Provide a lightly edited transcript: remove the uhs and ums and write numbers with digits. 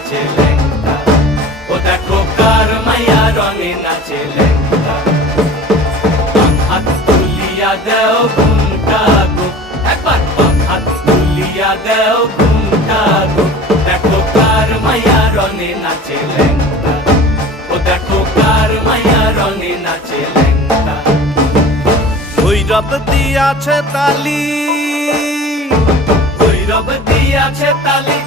নাচে ল্যাংটা। ও দেখো কার মাইয়া রঙে নাচে ল্যাংটা। বাম হাত তুলিয়া দেও ঘুমটা গো, একবার বাম হাত তুলিয়া দেও ঘুমটা গো। দেখো কার মাইয়া রঙে নাচে ল্যাংটা। ও দেখো কার মাইয়া রঙে নাচে ল্যাংটা। ভৈরব দিয়াছে তালি, ভৈরব দিয়াছে তালি,